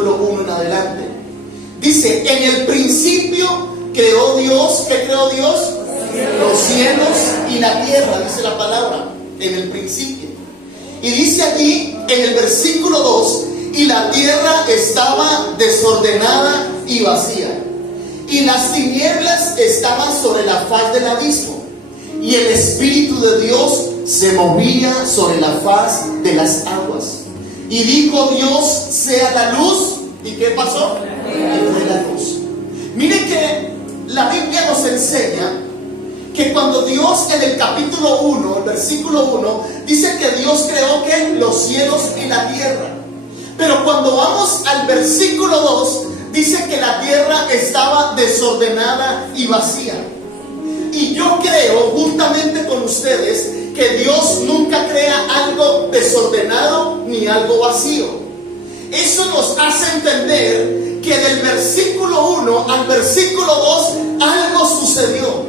versículo 1 en adelante. Dice: en el principio creó Dios. ¿Qué creó Dios? Los cielos y la tierra, dice la palabra, en el principio. Y dice aquí en el versículo 2: y la tierra estaba desordenada y vacía, y las tinieblas estaban sobre la faz del abismo, y el Espíritu de Dios se movía sobre la faz de las aguas. Y dijo Dios: sea la luz. ¿Y qué pasó? Y fue la luz. Mire que la Biblia nos enseña que cuando Dios, en el capítulo 1, el versículo 1, dice que Dios creó que los cielos y la tierra. Pero cuando vamos al versículo 2, dice que la tierra estaba desordenada y vacía. Y yo creo, juntamente con ustedes, que Dios nunca crea algo desordenado ni algo vacío. Eso nos hace entender que del versículo 1 al versículo 2 algo sucedió.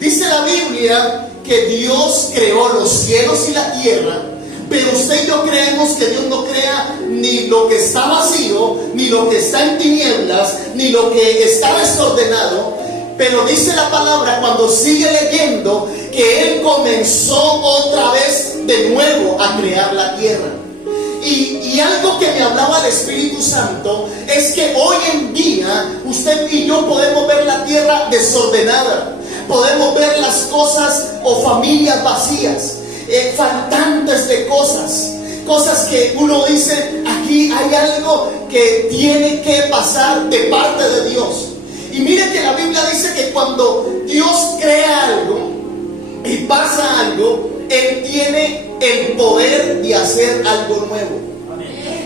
Dice la Biblia que Dios creó los cielos y la tierra, pero usted y yo creemos que Dios no crea ni lo que está vacío, ni lo que está en tinieblas, ni lo que está desordenado. Pero dice la palabra, cuando sigue leyendo, que Él comenzó otra vez de nuevo a crear la tierra. Y algo que me hablaba el Espíritu Santo es que hoy en día usted y yo podemos ver la tierra desordenada, podemos ver las cosas o familias vacías, faltantes de cosas que uno dice: aquí hay algo que tiene que pasar de parte de Dios. Y mire que la Biblia dice que cuando Dios crea algo y pasa algo, Él tiene el poder de hacer algo nuevo.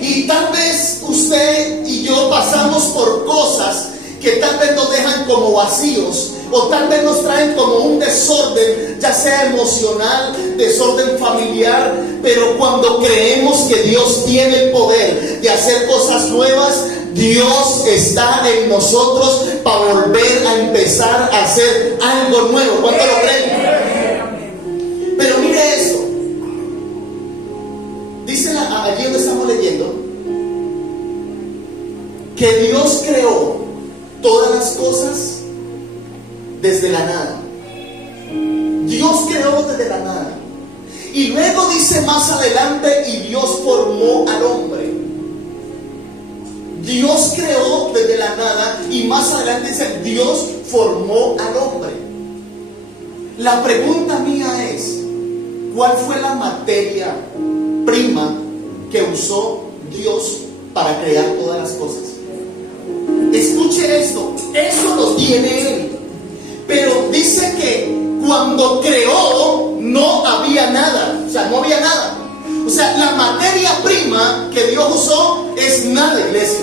Y tal vez usted y yo pasamos por cosas que tal vez nos dejan como vacíos, o tal vez nos traen como un desorden, ya sea emocional, desorden familiar. Pero cuando creemos que Dios tiene el poder de hacer cosas nuevas, Dios está en nosotros para volver a empezar a hacer algo nuevo. ¿Cuánto lo creen? Pero mire eso. Dice allí donde estamos leyendo que Dios creó todas las cosas desde la nada. Dios creó desde la nada. Y luego dice más adelante: y Dios formó al hombre. Dios creó desde la nada, y más adelante dice: Dios formó al hombre. La pregunta mía es: ¿cuál fue la materia prima que usó Dios para crear todas las cosas? Escuche esto, eso lo tiene Él. Pero dice que cuando creó no había nada. O sea, no había nada. O sea, la materia prima que Dios usó es nada, iglesia.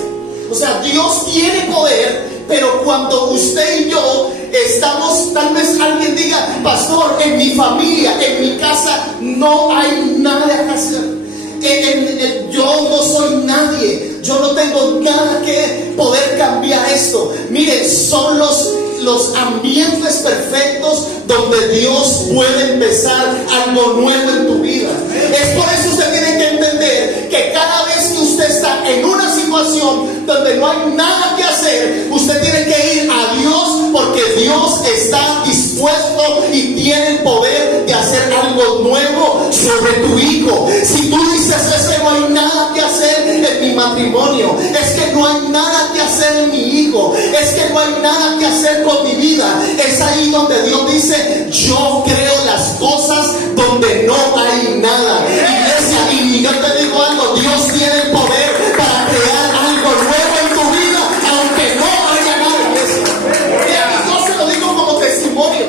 O sea, Dios tiene poder, pero cuando usted y yo estamos, tal vez alguien diga: pastor, en mi familia, en mi casa, no hay nada que hacer. Yo no soy nadie, yo no tengo nada que poder cambiar esto. Mire, son los ambientes perfectos donde Dios puede empezar algo nuevo en tu vida. Es por eso usted tiene que entender que cada vez que usted está en una situación donde no hay nada que hacer, usted tiene que ir a Dios, porque Dios está dispuesto y tiene el poder de hacer algo nuevo sobre tu hijo. Si tú dices: es que no hay nada que hacer en mi matrimonio, es que no hay nada que hacer en mi hijo, es que no hay nada que hacer con mi vida, es ahí donde Dios dice: yo creo las cosas donde no hay nada. Iglesia, y yo te digo algo: Dios tiene el poder para crear algo nuevo en tu vida, aunque no haya nada, iglesia. Mira, yo se lo digo como testimonio.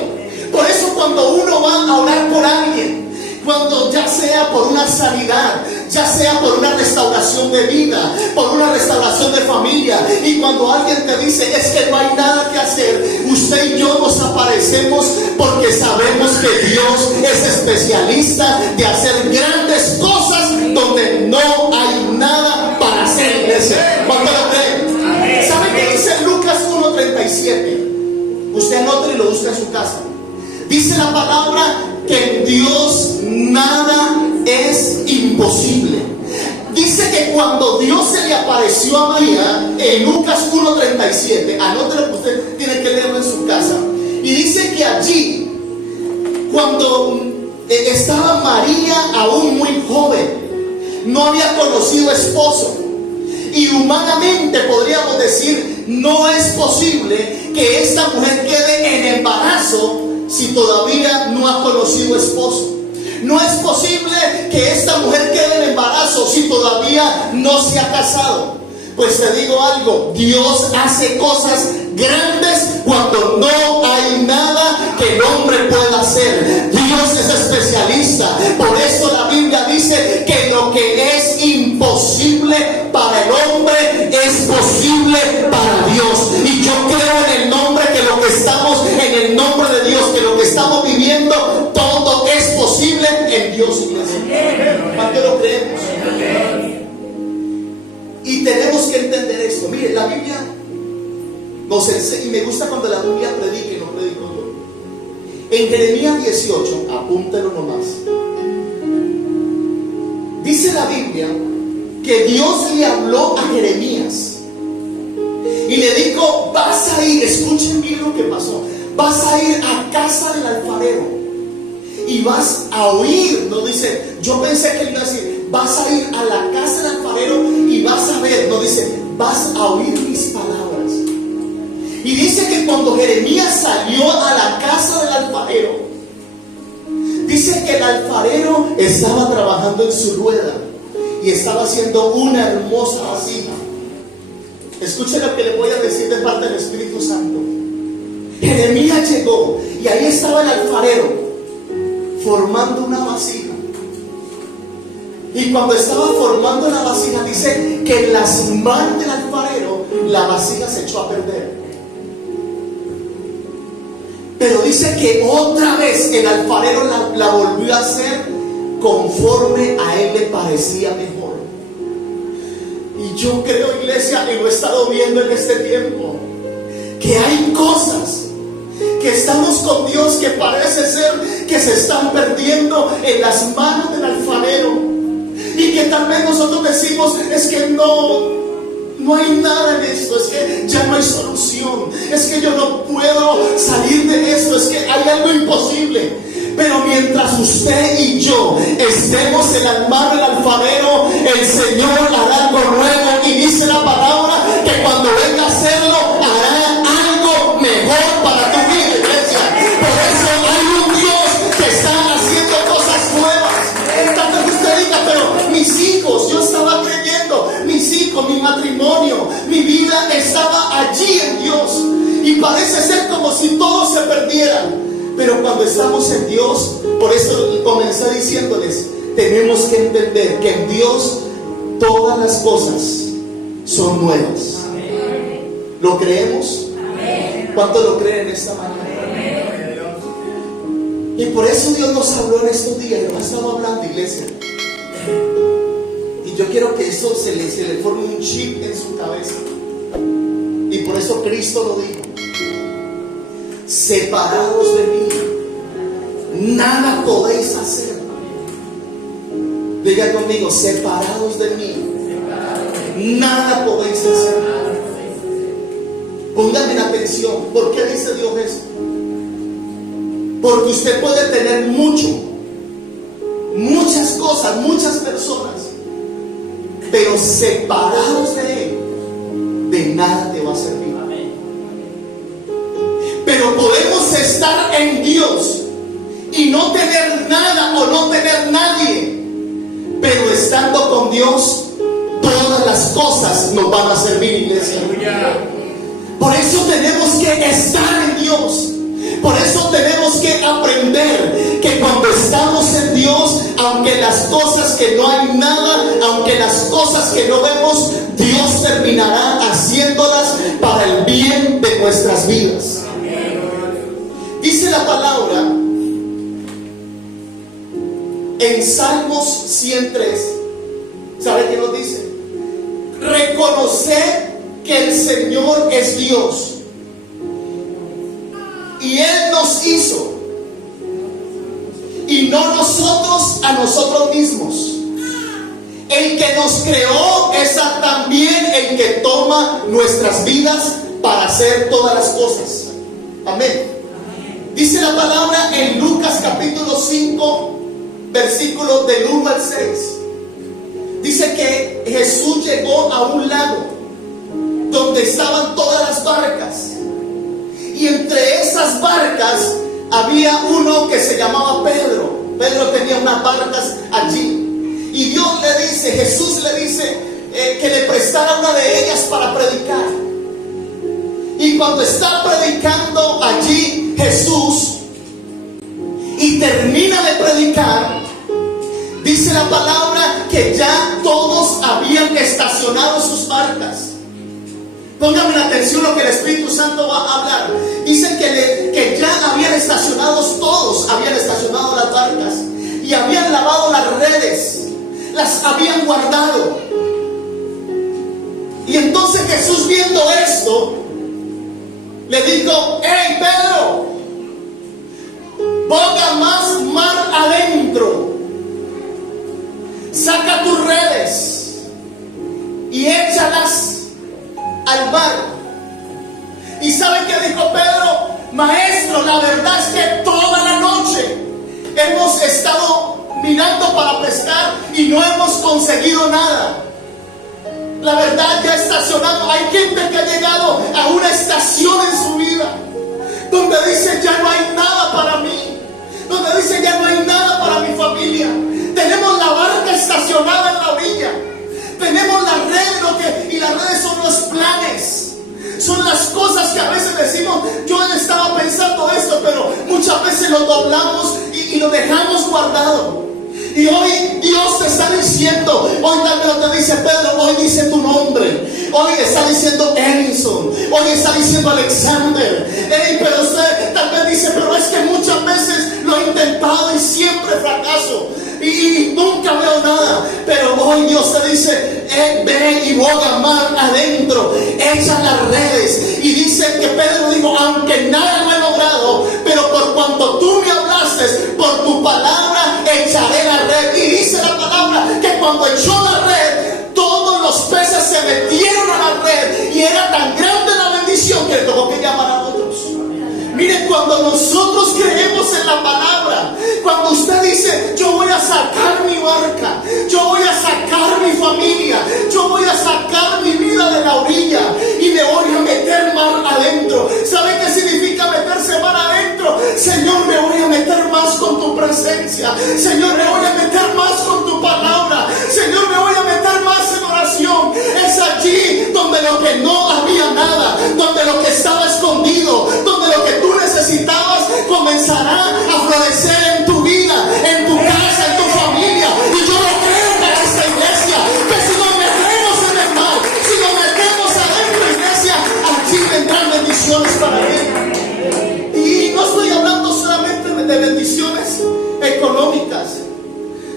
Por eso cuando uno va a orar por alguien, cuando ya sea por una sanidad, ya sea por una restauración de vida, por una restauración de familia, y cuando alguien te dice: es que no hay nada que hacer, usted y yo nos aparecemos, porque sabemos que Dios es especialista de hacer grandes cosas donde no hay nada para hacer, iglesia. ¿Cuánto lo creen? ¿Sabe qué dice Lucas 1:37? Usted anota y lo busca en su casa. Dice la palabra que en Dios nada es imposible. Dice que cuando Dios se le apareció a María, en Lucas 1:37, anótelo que usted tiene que leerlo en su casa. Y dice que allí, cuando estaba María aún muy joven, no había conocido esposo. Y humanamente podríamos decir, no es posible que esta mujer quede en embarazo si todavía no ha conocido esposo. No es posible que esta mujer quede en embarazo si todavía no se ha casado. Pues te digo algo, Dios hace cosas grandes cuando no hay nada que el hombre pueda hacer. Dios es especialista. Por eso la Biblia dice que lo que es imposible para el hombre es posible para Dios. Y yo creo en el nombre que lo que estamos, en el nombre de Dios, que lo que estamos viviendo, todo es posible en Dios, iglesia. ¿Para qué lo creemos? Y tenemos que entender esto. Mire, la Biblia nos enseña, y me gusta cuando la Biblia predica y no predico yo. En Jeremías 18, apúntelo nomás, dice la Biblia que Dios le habló a Jeremías y le dijo: vas a ir, escuchen bien lo que pasó, vas a ir a casa del alfarero y vas a oír. No dice, yo pensé que él iba a decir, vas a ir a la casa del alfarero y vas a ver. No dice, vas a oír mis palabras. Y dice que cuando Jeremías salió a la casa del alfarero, dice que el alfarero estaba trabajando en su rueda y estaba haciendo una hermosa vasija. Escuchen lo que le voy a decir de parte del Espíritu Santo. Jeremías llegó y ahí estaba el alfarero formando una vasija. Y cuando estaba formando la vasija, dice que en las manos del alfarero la vasija se echó a perder. Pero dice que otra vez el alfarero la volvió a hacer conforme a él le parecía mejor. Y yo creo, iglesia, y lo he estado viendo en este tiempo, que hay cosas que estamos con Dios que parece ser que se están perdiendo en las manos del alfarero. Y que tal vez nosotros decimos, es que no hay nada en esto, es que ya no hay solución, es que yo no puedo salir de esto, es que hay algo imposible. Pero mientras usted y yo estemos en las manos del alfarero, el Señor hará algo nuevo. Y dice la palabra que cuando venga a hacerlo, hará algo mejor para tu vida, iglesia. Por eso hay un Dios que está haciendo cosas nuevas. Tal vez usted diga, pero mis hijos, yo estaba creyendo, mis hijos, mi matrimonio, mi vida estaba allí en Dios. Y parece ser como si todo se perdiera. Pero cuando estamos en Dios, por eso comencé diciéndoles, tenemos que entender que en Dios todas las cosas son nuevas. Amén. ¿Lo creemos? Amén. ¿Cuánto lo creen esta mañana? Amén. Y por eso Dios nos habló en estos días, nos ha estado hablando, iglesia. Y yo quiero que eso se le forme un chip en su cabeza. Y por eso Cristo lo dijo: separados de mí, nada podéis hacer. Diga conmigo: separados de mí, nada podéis hacer. Pónganme atención. ¿Por qué dice Dios esto? Porque usted puede tener muchas cosas, muchas personas, pero separados de Él, de nada te va a servir. Pero podemos estar en Dios y no tener nada o no tener nadie, pero estando con Dios, todas las cosas nos van a servir, iglesia. Por eso tenemos que estar en Dios. Por eso tenemos que aprender que cuando estamos en Dios, aunque las cosas que no hay nada, aunque las cosas que no vemos, Dios terminará haciéndolas para el bien de nuestras vidas. Dice la palabra en Salmos 103, ¿sabe qué nos dice? Reconocer que el Señor es Dios y Él nos hizo, y no nosotros a nosotros mismos. el que nos creó es también el que toma nuestras vidas para hacer todas las cosas. Amén. Dice la palabra en Lucas capítulo 5, versículos del 1 al 6. Dice que Jesús llegó a un lago donde estaban todas las barcas. Y entre esas barcas había uno que se llamaba Pedro. Pedro tenía unas barcas allí. Y Dios le dice, Jesús le dice que le prestara una de ellas para predicar. Y cuando está predicando allí Jesús y termina de predicar, dice la palabra que ya todos habían estacionado sus barcas. Pónganme atención lo que el Espíritu Santo va a hablar. Dice que ya habían estacionado, todos habían estacionado las barcas y habían lavado las redes, las habían guardado. Y entonces Jesús, viendo esto, le dijo: hey Pedro, boga más mar adentro, saca tus redes y échalas al mar. ¿Y sabe qué dijo Pedro? Maestro, la verdad es que toda la noche hemos estado mirando para pescar y no hemos conseguido nada. La verdad, ya estacionado. Hay gente que ha llegado a una estación en su vida donde dice: ya no hay nada para mí, donde dice: ya no hay nada para mi familia. Tenemos la barca estacionada en la orilla, tenemos las redes, y las redes son los planes, son las cosas que a veces decimos: yo estaba pensando esto, pero muchas veces lo doblamos y lo dejamos guardado. Y hoy Dios te está diciendo, hoy también te dice: Pedro, hoy dice tu nombre, hoy está diciendo Edison, hoy está diciendo Alexander. Pero usted tal vez dice: pero es que muchas veces lo he intentado y siempre fracaso y nunca veo nada. Pero hoy Dios te dice: ve y boga mar adentro, echa las redes. Y dice que Pedro dijo: aunque nada lo he logrado, pero por cuanto tú me hablaste, por tu palabra echaré la red. Y dice la palabra que cuando echó la red, todos los peces se metieron a la red, y era tan grande la bendición que tuvo que llamar a otros. Miren, cuando nosotros creemos en la palabra, cuando usted dice: yo voy a sacar mi barca, yo voy a sacar mi familia, yo voy a sacar mi vida de la orilla y me voy a meter mar adentro. ¿Sabe qué significa meterse mar adentro? Señor, me voy a meter más con tu presencia. Señor, me voy a meter más con tu palabra. Señor, me voy a meter más en oración. Es allí donde lo que no había nada, donde lo que estaba escondido, donde lo que tú necesitabas comenzará a florecer en tu vida, en tu casa, en tu familia. Y yo lo creo para esta iglesia, que si nos metemos en el mar, si nos metemos adentro, iglesia, allí vendrán bendiciones para él. Y no estoy hablando solamente de bendiciones económicas.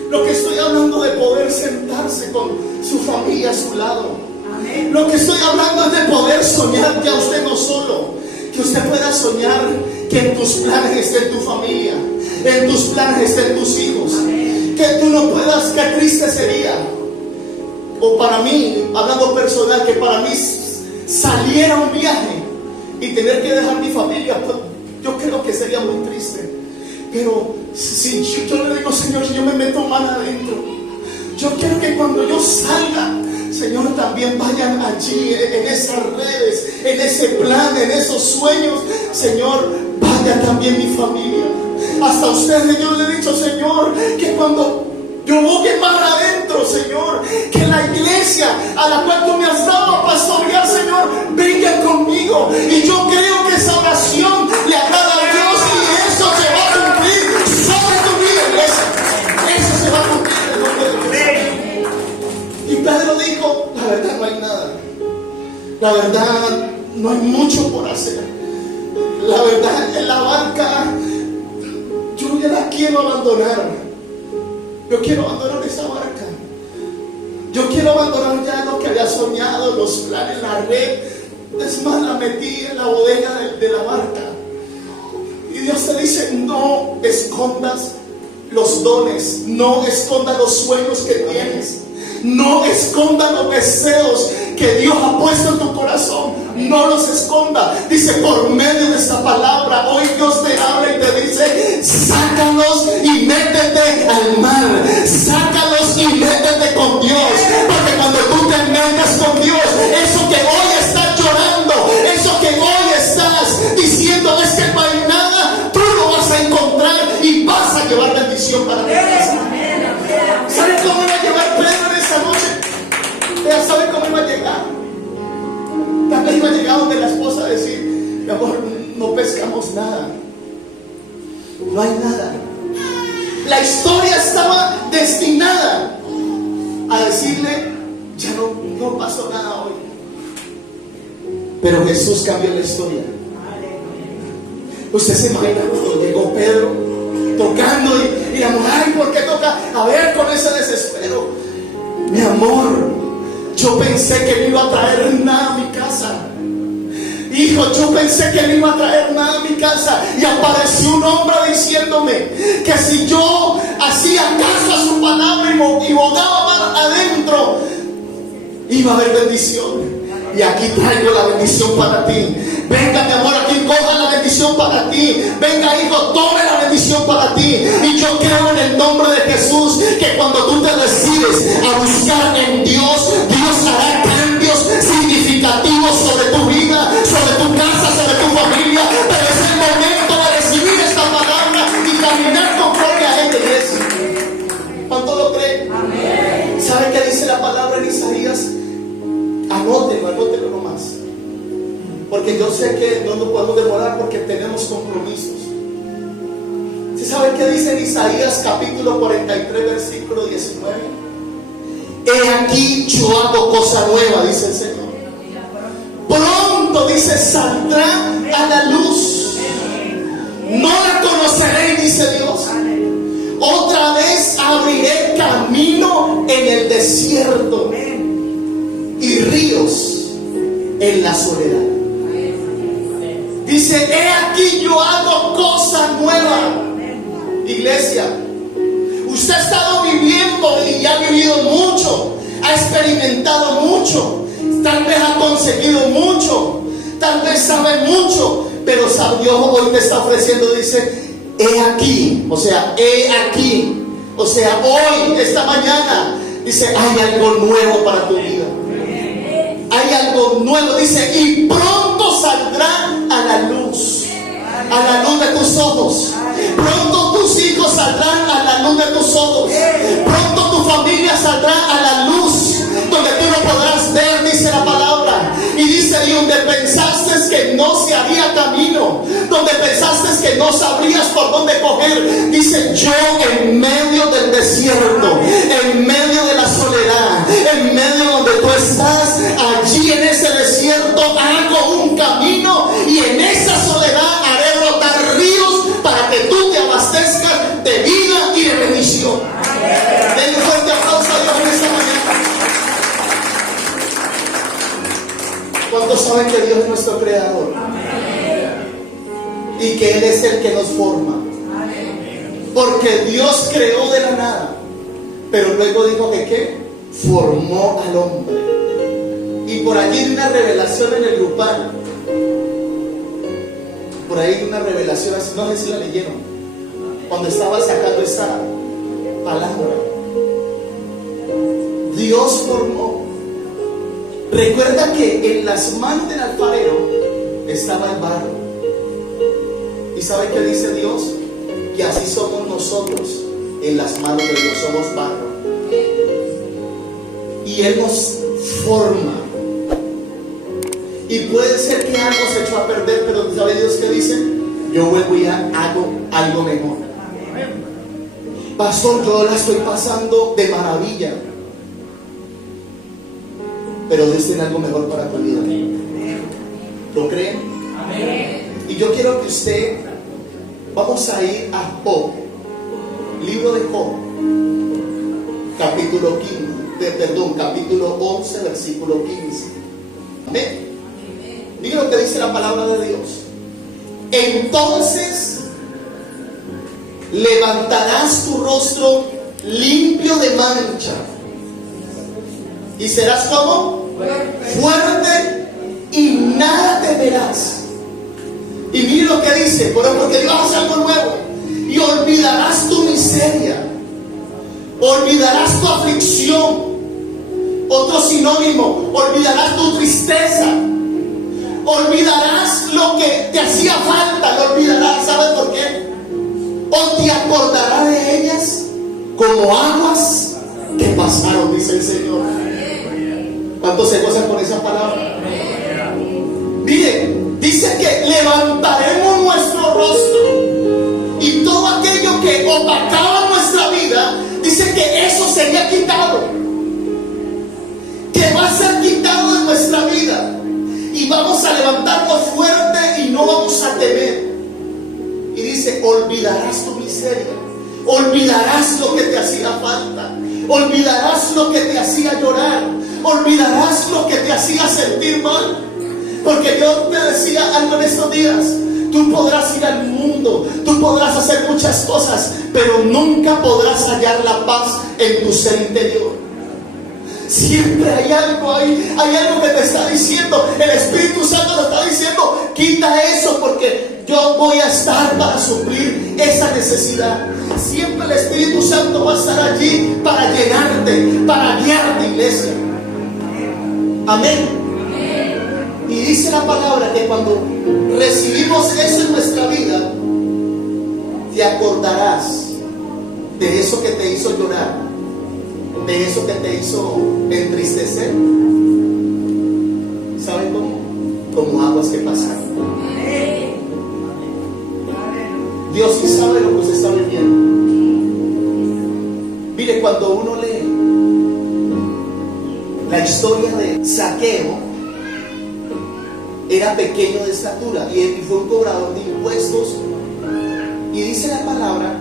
Lo que estoy hablando de poder sentarse con su familia a su lado. Lo que estoy hablando es de poder soñar ya usted no solo, que usted pueda soñar que en tus planes esté tu familia, en tus planes estén tus hijos. Que tú no puedas, que triste sería, o para mí, hablando personal, que para mí saliera un viaje y tener que dejar mi familia. Pues, yo creo que sería muy triste. Pero si yo le digo: Señor, si yo me meto más adentro, yo quiero que cuando yo salga, Señor, también vayan allí en esas redes, en ese plan, en esos sueños. Señor, vaya también mi familia. Hasta usted, yo le he dicho: Señor, que cuando yo bogue mar adentro, Señor, que la iglesia a la cual tú me has dado a pastorear, Señor, venga conmigo. Y yo creo que esa oración le agrada a Dios, y eso se va a cumplir sobre tu vida, iglesia. Eso se va a cumplir en el nombre de Jesús. Y Pedro dijo: la verdad, no hay nada. La verdad, no hay mucho por hacer. La verdad, en la barca yo ya la quiero abandonar. Yo quiero abandonar esa barca. Yo quiero abandonar ya lo que había soñado, los planes, la red. Es más, la metí en la bodega de la barca. Y Dios te dice: no escondas los dones, no escondas los sueños que tienes. No esconda los deseos que Dios ha puesto en tu corazón. No los esconda. Dice, por medio de esta palabra, hoy Dios te habla y te dice, sácalos y métete al mar. Sácalos y métete con Dios. Porque cuando tú te metas con Dios, eso que hoy estás llorando, eso que hoy estás diciendo es que no hay nada, tú lo vas a encontrar y vas a llevar bendición para tu casa. ¿Sabe cómo iba a llevar Pedro en esa noche? Ya sabe cómo iba a llegar. Tal vez iba a llegar donde la esposa a decir, mi amor, no pescamos nada, no hay nada. La historia estaba destinada a decirle, ya no pasó nada hoy. Pero Jesús cambió la historia. Usted se imagina cuando llegó Pedro tocando y la mujer, ay, ¿por qué toca? A ver, con ese desespero. Mi amor, yo pensé que no iba a traer nada a mi casa. Hijo, yo pensé que no iba a traer nada a mi casa. Y apareció un hombre diciéndome que si yo hacía caso a su palabra y bogaba más adentro, iba a haber bendición. Y aquí traigo la bendición para ti. Venga, mi amor, aquí coja la bendición para ti. Venga, hijo, tome la bendición para ti. Y yo creo en el nombre de Jesús que cuando tú te decides a buscar en Dios, Dios hará cambios significativos sobre tu vida, sobre tu casa, sobre tu familia. Pero es el momento de recibir esta palabra y caminar conforme a ella, iglesia. ¿Cuánto lo creen? Amén. ¿Sabe qué dice la palabra en Isaías? Anótenlo nomás. Porque yo sé que no nos podemos demorar porque tenemos compromisos. ¿Sí sabe qué dice en Isaías capítulo 43 versículo 19? He aquí yo hago cosa nueva, dice el Señor. Pronto, dice, saldrá a la luz. No la conoceréis, dice Dios. Otra vez abriré camino en el desierto y ríos en la soledad. Dice, he aquí yo hago cosa nueva. Iglesia, usted ha estado viviendo y ha vivido mucho, ha experimentado mucho, tal vez ha conseguido mucho, tal vez sabe mucho, pero Dios hoy te está ofreciendo, dice, he aquí, o sea, he aquí, o sea, hoy, esta mañana, dice, hay algo nuevo para tu vida. Hay algo nuevo, dice, y pronto saldrá a la luz de tus ojos. Pronto tus hijos saldrán a la luz de tus ojos. Pronto tu familia saldrá a la luz donde tú no podrás ver, dice la palabra. Y dice, y donde pensaste que no se haría camino, donde pensaste que no sabrías por dónde coger, dice, yo en medio del desierto, en medio de la soledad, en medio donde tú estás, allí en ese desierto hago un camino y en esa soledad haré brotar ríos para que tú te abastezcas de vida y de bendición. Denle un fuerte aplauso a Dios en esta mañana. ¿Cuántos saben que Dios es nuestro creador? Y que Él es el que nos forma? Porque Dios creó de la nada, pero luego dijo que ¿qué? Formó al hombre. Y por allí hay una revelación en el grupal. Por ahí hay una revelación, no sé si la leyeron, cuando estaba sacando esta palabra. Dios formó. Recuerda que en las manos del alfarero estaba el barro. ¿Y sabe qué dice Dios? Que así somos nosotros en las manos de Dios, somos barro. Y Él nos forma. Y puede ser que algo se echó a perder, pero ¿sabe Dios qué dice? Yo vuelvo y hago algo mejor. Pastor, yo la estoy pasando de maravilla, pero Dios tiene algo mejor para tu vida. ¿Lo creen? Y yo quiero que usted, vamos a ir a Job, libro de Job, capítulo 11, versículo 15. Amén. Mira lo que dice la palabra de Dios. Entonces levantarás tu rostro limpio de mancha Y serás como fuerte y nada temerás. Y mire lo que dice, porque Dios hace algo nuevo. Y olvidarás tu miseria, olvidarás tu aflicción. Otro sinónimo, olvidarás tu tristeza, olvidarás lo que te hacía falta, lo olvidarás. ¿Sabes por qué? O te acordarás de ellas como aguas que pasaron, dice el Señor. ¿Cuántos se gozan por esa palabra? Mire, dice que levantaremos nuestro rostro y todo aquello que opacaba nuestra vida, dice que eso sería quitado, que va a ser quitado de nuestra vida, y vamos a levantarnos fuerte y no vamos a temer. Y dice, olvidarás tu miseria, olvidarás lo que te hacía falta, olvidarás lo que te hacía llorar, olvidarás lo que te hacía sentir mal. Porque yo te decía algo en estos días: tú podrás ir al mundo, tú podrás hacer muchas cosas, pero nunca podrás hallar la paz en tu ser interior. Siempre hay algo ahí, hay algo que te está diciendo, el Espíritu Santo te está diciendo: quita eso, porque yo voy a estar para suplir esa necesidad. Siempre el Espíritu Santo va a estar allí para llenarte, para guiarte, iglesia. Amén. Y dice la palabra que cuando recibimos eso en nuestra vida, te acordarás de eso que te hizo llorar, de eso que te hizo entristecer. ¿Saben cómo? Como aguas que pasaron. Dios sí sabe lo que usted está viviendo. Mire, cuando uno lee la historia de Zaqueo, era pequeño de estatura y fue un cobrador de impuestos. Y dice la palabra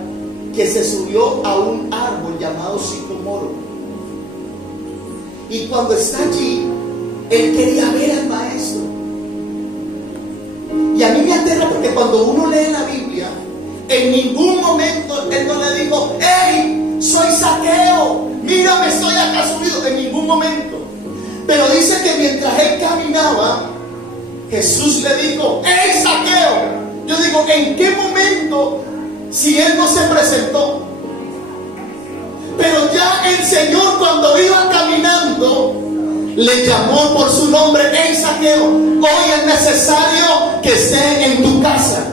que se subió a un árbol llamado sicomoro. Y cuando está allí, él quería ver al maestro. Y a mí me aterra, porque cuando uno lee la Biblia, en ningún momento él no le dijo: ¡hey, soy Zaqueo! Mírame, estoy acá subido. En ningún momento. Pero dice que mientras él caminaba, Jesús le dijo: ¡hey, Zaqueo! Yo digo, ¿en qué momento, si él no se presentó? Pero ya el Señor, cuando iba caminando, le llamó por su nombre: ¡hey, Zaqueo! Hoy es necesario que esté en tu casa.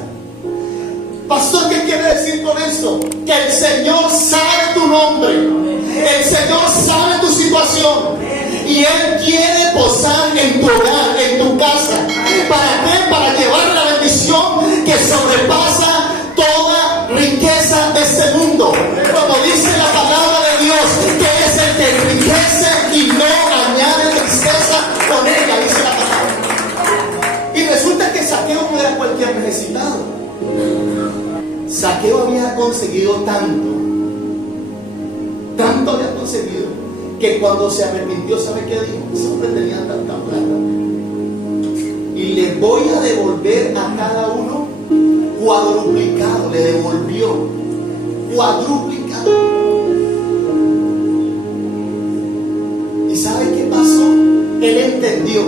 Pastor, ¿qué quiere decir con esto? Que el Señor sabe tu nombre, el Señor sabe tu situación, y Él quiere posar en tu hogar, en tu casa. ¿Para qué? Para llevar la bendición que sobrepasa toda riqueza de este mundo. Como dice la palabra de Dios, que es el que enriquece y no añade tristeza con ella, dice la palabra. Y resulta que Zaqueo no era cualquier necesitado. Zaqueo había conseguido tanto había conseguido, que cuando se arrepintió, ¿sabe qué dijo? Ese hombre tenía tanta plata, y le voy a devolver a cada uno cuadruplicado. Le devolvió cuadruplicado. ¿Y sabe qué pasó? Él entendió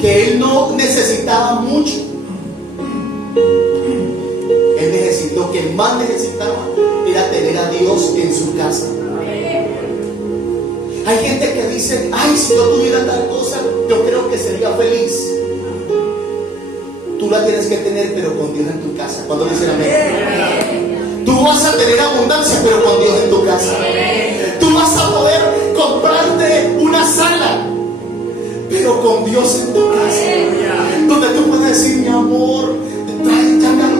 que él no necesitaba mucho. Lo que más necesitaba era tener a Dios en su casa. Hay gente que dice: ay, si yo tuviera tal cosa, yo creo que sería feliz. Tú la tienes que tener, pero con Dios en tu casa. ¿Cuándo dicen amén? Tú vas a tener abundancia, pero con Dios en tu casa. Tú vas a poder comprarte una sala, pero con Dios en tu casa, donde tú puedes decir: mi amor,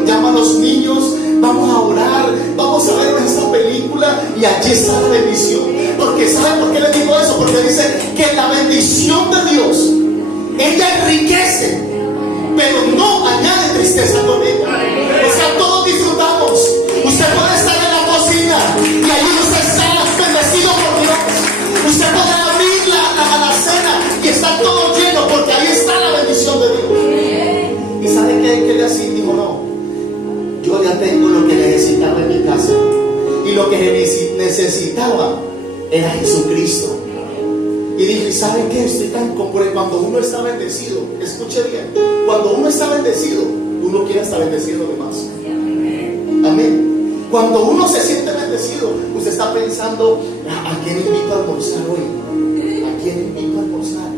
llama a los niños, vamos a orar, vamos a ver esta película, y allí está la bendición. Porque ¿saben por qué les digo eso? Porque dice que la bendición de Dios, ella enriquece, pero no añade tristeza con ella. O sea, todos disfrutamos. Usted puede estar en la cocina y allí usted está bendecido por Dios. Usted puede abrir la cena y está todo lleno, porque ahí está la bendición de Dios. ¿Y sabe qué le hacía? Dijo: no, yo ya tengo lo que necesitaba en mi casa, y lo que necesitaba era Jesucristo. Y Y ¿saben qué? Estoy tan porque cuando uno está bendecido, escuche bien, cuando uno está bendecido, uno quiere estar bendecido de más. Amén. Cuando uno se siente bendecido, usted está pensando, ¿a quién invito a almorzar hoy? ¿A quién invito a almorzar?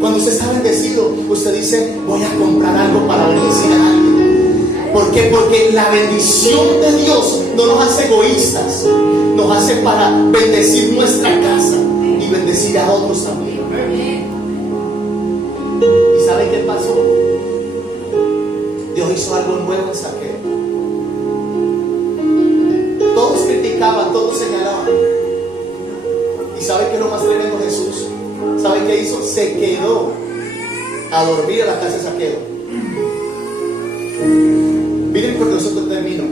Cuando usted está bendecido, usted dice, voy a comprar algo para bendecir a alguien. ¿Por qué? Porque la bendición de Dios no nos hace egoístas, nos hace para bendecir nuestra casa y bendecir a otros también. ¿Y sabe qué pasó? Dios hizo algo nuevo en Zaqueo. Todos criticaban, todos señalaban. ¿Y sabe qué es lo más tremendo? Jesús, ¿sabe qué hizo? Se quedó a dormir a la casa de Zaqueo. Miren, porque nosotros termino.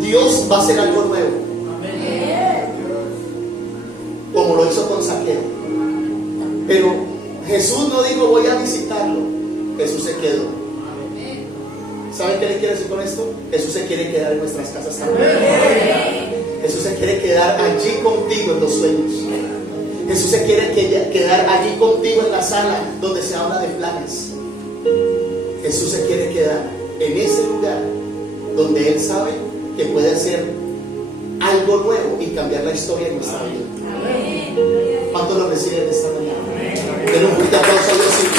Dios va a hacer algo nuevo, como lo hizo con Zaqueo. Pero Jesús no dijo voy a visitarlo. Jesús se quedó. ¿Saben qué le quiero decir con esto? Jesús se quiere quedar en nuestras casas también. Jesús se quiere quedar allí contigo en los sueños. Jesús se quiere quedar allí contigo en la sala donde se habla de planes. Jesús se quiere quedar en ese lugar donde Él sabe que puede hacer algo nuevo y cambiar la historia de nuestra vida. ¿Cuántos lo reciben esta mañana? Den un fuerte aplauso a Dios.